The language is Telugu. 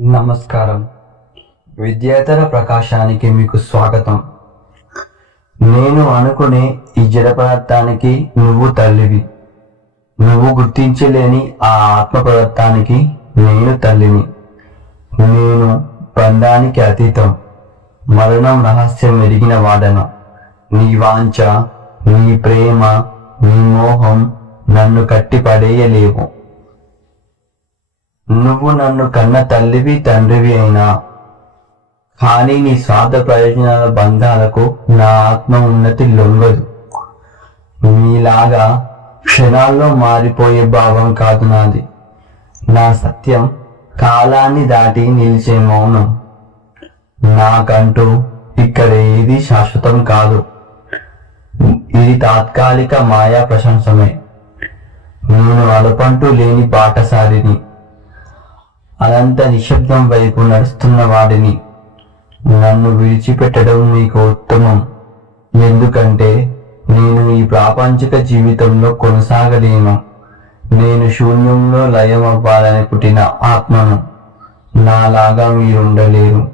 నమస్కారం. విద్యేతర ప్రకాశానికి మీకు స్వాగతం. నేను అనుకునే ఈ జడ పదార్థానికి నువ్వు తల్లివి. నువ్వు గుర్తించలేని ఆ ఆత్మ పదార్థానికి నేను తల్లిని. నేను బంధానికి అతీతం. మరణం రహస్యం ఎరిగిన వాడను నీ వాంఛ నీ ప్రేమ నీ మోహం నన్ను కట్టి పడేయలేవు నువ్వు నన్ను కన్న తల్లివి తండ్రివి అయినా. కానీ నీ స్వార్థ ప్రయోజనాల బంధాలకు నా ఆత్మ ఉన్నతి లొంగదు. మీలాగా క్షణాల్లో మారిపోయే భావం కాదు నాది. నా సత్యం కాలాన్ని దాటి నిలిచే మౌనం. నాకంటూ ఇక్కడ ఏది శాశ్వతం కాదు. ఇది తాత్కాలిక మాయా ప్రశంసమే. నేను అలపంటూ లేని బాటసారిని అదంతా నిశ్శబ్దం వైపు నడుస్తున్న వాడిని. నన్ను విడిచిపెట్టడం నీకు ఉత్తమం. ఎందుకంటే నేను ఈ ప్రాపంచిక జీవితంలో కొనసాగలేను. నేను శూన్యంలో లయం అవ్వాలని పుట్టిన ఆత్మను. నాలాగా మీరుండలేరు.